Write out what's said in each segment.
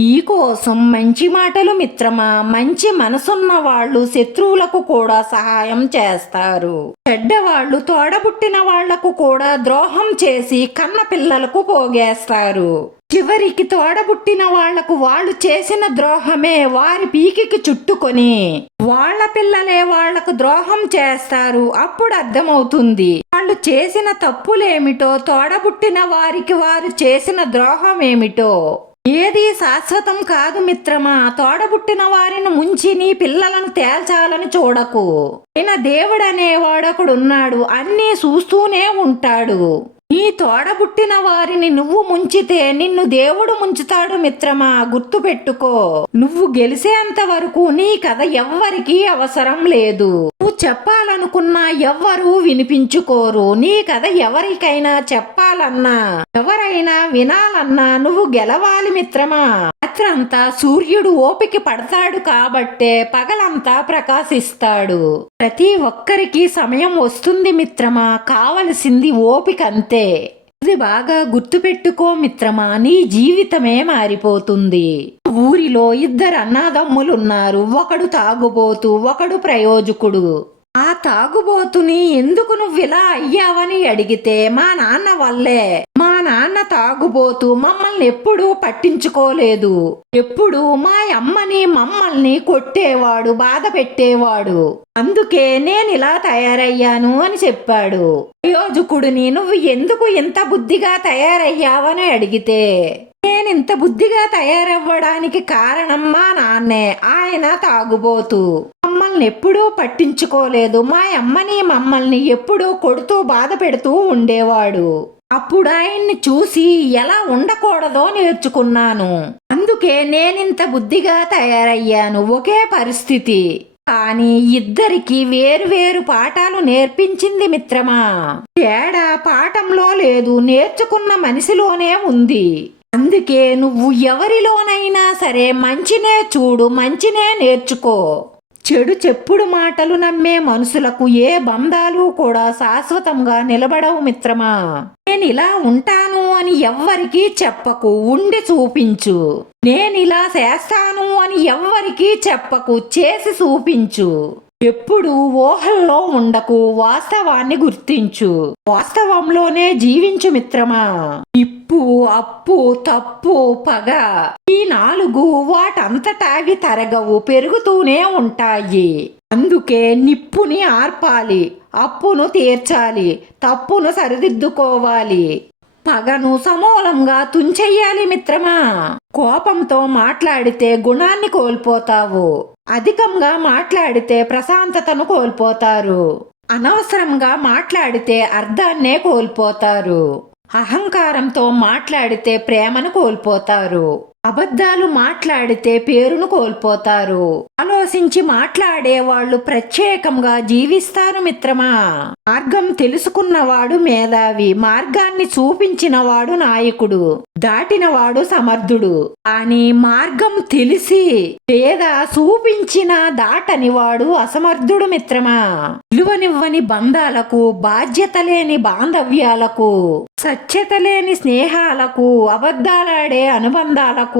నీకోసం మంచి మాటలు మిత్రమా మంచి మనసున్న వాళ్ళు శత్రువులకు కూడా సహాయం చేస్తారు. చెడ్డవాళ్ళు తోడబుట్టిన వాళ్ళకు కూడా ద్రోహం చేసి కన్న పిల్లలకు పోగేస్తారు. చివరికి తోడబుట్టిన వాళ్ళకు వాళ్ళు చేసిన ద్రోహమే వారి పీకికి చుట్టుకొని వాళ్ళ పిల్లలే వాళ్ళకు ద్రోహం చేస్తారు. అప్పుడు అర్థమవుతుంది. వాళ్ళు చేసిన తప్పులేమిటో తోడబుట్టిన వారికి వారు చేసిన ద్రోహం ఏమిటో ఏది శాశ్వతం కాదు మిత్రమా తోడబుట్టిన వారిని ముంచి నీ పిల్లలను తేల్చాలని చూడకు. ఆయన దేవుడనేవాడొకడున్నాడు అన్నీ చూస్తూనే ఉంటాడు. నీ తోడబుట్టిన వారిని నువ్వు ముంచితే నిన్ను దేవుడు ముంచుతాడు మిత్రమా గుర్తుపెట్టుకో. నువ్వు గెలిసేంత వరకు నీ కథ ఎవ్వరికీ అవసరం లేదు. నువ్వు చెప్పాలనుకున్నా ఎవ్వరూ వినిపించుకోరు నీ కథ ఎవరికైనా చెప్ప చెప్పాలన్నా ఎవరైనా వినాలన్నా నువ్వు గెలవాలి మిత్రమా? రాత్రంతా సూర్యుడు ఓపిక పడతాడు కాబట్టే పగలంతా ప్రకాశిస్తాడు. ప్రతి ఒక్కరికి సమయం వస్తుంది మిత్రమా? కావలసింది ఓపిక అంతే. ఇది బాగా గుర్తుపెట్టుకో మిత్రమా నీ జీవితమే మారిపోతుంది. ఊరిలో ఇద్దరు అన్నాదమ్ములున్నారు ఒకడు తాగుబోతు ఒకడు ప్రయోజకుడు. ఆ తాగుబోతుని ఎందుకు నువ్వు ఇలా అయ్యావని అడిగితే మా నాన్న వల్లే. మా నాన్న తాగుబోతు మమ్మల్ని ఎప్పుడూ పట్టించుకోలేదు. ఎప్పుడు మా అమ్మని మమ్మల్ని కొట్టేవాడు బాధ పెట్టేవాడు. అందుకే నేను ఇలా తయారయ్యాను అని చెప్పాడు. ప్రయోజకుడిని నువ్వు ఎందుకు ఇంత బుద్ధిగా తయారయ్యావని అడిగితే నేను ఇంత బుద్ధిగా తయారవ్వడానికి కారణం మా నాన్నే ఆయన తాగుబోతు. మమ్మల్ని ఎప్పుడూ పట్టించుకోలేదు. మా అమ్మని మమ్మల్ని ఎప్పుడూ కొడుతూ బాధ పెడుతూ ఉండేవాడు. అప్పుడు ఆయన్ని చూసి ఎలా ఉండకూడదో నేర్చుకున్నాను. అందుకే నేనింత బుద్ధిగా తయారయ్యాను. ఒకే పరిస్థితి. కానీ ఇద్దరికి వేరు పాఠాలు నేర్పించింది మిత్రమా? తేడా పాఠంలో లేదు. నేర్చుకున్న మనిషిలోనే ఉంది. అందుకే నువ్వు ఎవరిలోనైనా సరే మంచినే చూడు మంచినే నేర్చుకో. చెడు చెప్పుడు మాటలు నమ్మే మనుషులకు ఏ బంధాలు కూడా శాశ్వతంగా నిలబడవు మిత్రమా. నేను ఇలా ఉంటాను అని ఎవ్వరికీ చెప్పకు ఉండి చూపించు. నేను ఇలా చేస్తాను అని ఎవ్వరికీ చెప్పకు చేసి చూపించు. ఎప్పుడు ఊహల్లో ఉండకు వాస్తవాన్ని గుర్తించు. వాస్తవంలోనే జీవించు మిత్రమా. ఇప్పు అప్పు తప్పు పగ. ఈ నాలుగు వాటంతటా అవి తరగవు పెరుగుతూనే ఉంటాయి. అందుకే నిప్పుని ఆర్పాలి అప్పును తీర్చాలి తప్పును సరిదిద్దుకోవాలి. పగను సమూలంగా తుంచెయ్యాలి మిత్రమా. కోపంతో మాట్లాడితే గుణాన్ని కోల్పోతావు. అధికంగా మాట్లాడితే ప్రశాంతతను కోల్పోతారు. అనవసరంగా మాట్లాడితే అర్థాన్నే కోల్పోతారు. అహంకారంతో మాట్లాడితే ప్రేమను కోల్పోతారు. అబద్ధాలు మాట్లాడితే పేరును కోల్పోతారు. ఆలోచించి మాట్లాడే వాళ్ళు ప్రత్యేకంగా జీవిస్తారు మిత్రమా? మార్గం తెలుసుకున్నవాడు మేధావి మార్గాన్ని చూపించినవాడు నాయకుడు దాటినవాడు సమర్థుడు. అని మార్గం తెలిసి లేదా చూపించిన దాటనివాడు అసమర్థుడు మిత్రమా? విలువనివ్వని బంధాలకు బాధ్యత లేని బాంధవ్యాలకు సత్యత లేని స్నేహాలకు అబద్ధాలాడే అనుబంధాలకు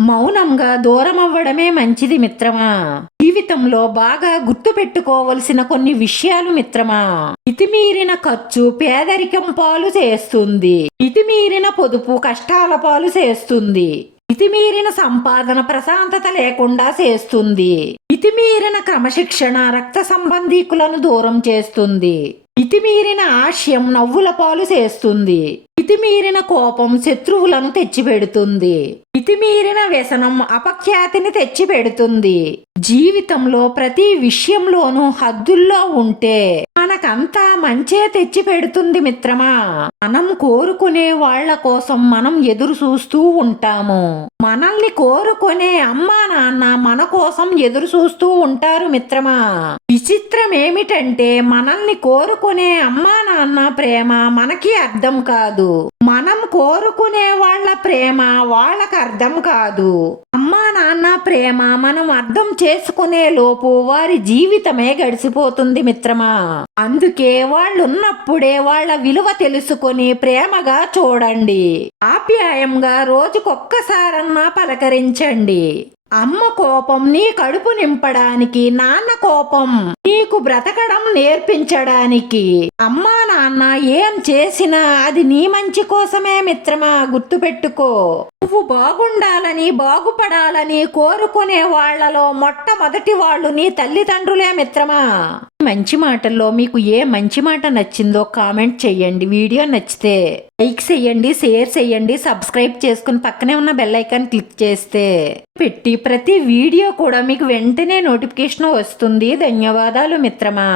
మౌనంగా దూరం అవ్వడమే మంచిది మిత్రమా? జీవితంలో బాగా గుర్తు పెట్టుకోవలసిన కొన్ని విషయాలు మిత్రమా? ఇతిమీరిన ఖర్చు పేదరికం పాలు చేస్తుంది. ఇతిమీరిన పొదుపు కష్టాల పాలు చేస్తుంది. ఇతిమీరిన సంపాదన ప్రశాంతత లేకుండా చేస్తుంది. ఇతిమీరిన క్రమశిక్షణ రక్త సంబంధీకులను దూరం చేస్తుంది. ఇతిమీరిన ఆశయం నవ్వుల పాలు చేస్తుంది. మితిమీరిన కోపం శత్రువులను తెచ్చిపెడుతుంది. మితిమీరిన వ్యసనం అపఖ్యాతిని తెచ్చిపెడుతుంది. జీవితంలో ప్రతి విషయంలోనూ హద్దుల్లో ఉంటే మనకంతా మంచే తెచ్చి పెడుతుంది మిత్రమా. మనం కోరుకునే వాళ్ళ కోసం మనం ఎదురు చూస్తూ ఉంటాము. మనల్ని కోరుకునే అమ్మా నాన్న మన కోసం ఎదురు చూస్తూ ఉంటారు మిత్రమా. విచిత్రం ఏమిటంటే మనల్ని కోరుకునే అమ్మా నాన్న ప్రేమ మనకి అర్థం కాదు. మనం కోరుకునే వాళ్ళ ప్రేమ వాళ్ళకి అర్థం కాదు. అమ్మా నాన్న ప్రేమ మనం అర్థం చేసుకునే లోపు వారి జీవితమే గడిచిపోతుంది మిత్రమా. అందుకే వాళ్ళున్నప్పుడే వాళ్ళ విలువ తెలుసుకొని ప్రేమగా చూడండి. ఆప్యాయంగా రోజుకొక్కసారన్నా పలకరించండి. అమ్మ కోపం నీ కడుపు నింపడానికి నాన్న కోపం. నీకు బ్రతకడం నేర్పించడానికి. అమ్మా నాన్న ఏం చేసినా అది నీ మంచి కోసమే మిత్రమా గుర్తుపెట్టుకో. నువ్వు బాగుండాలని బాగుపడాలని కోరుకునే వాళ్ళలో మొట్టమొదటి వాళ్ళు నీ తల్లిదండ్రులే మిత్రమా? మంచి మాటల్లో మీకు ఏ మంచి మాట నచ్చిందో కామెంట్ చేయండి. వీడియో నచ్చితే లైక్ చేయండి షేర్ చేయండి సబ్స్క్రైబ్ చేసుకుని పక్కనే ఉన్న బెల్ ఐకాన్ క్లిక్ చేస్తే పెట్టి ప్రతి వీడియో కూడా మీకు వెంటనే నోటిఫికేషన్ వస్తుంది. ధన్యవాదాలు మిత్రమా?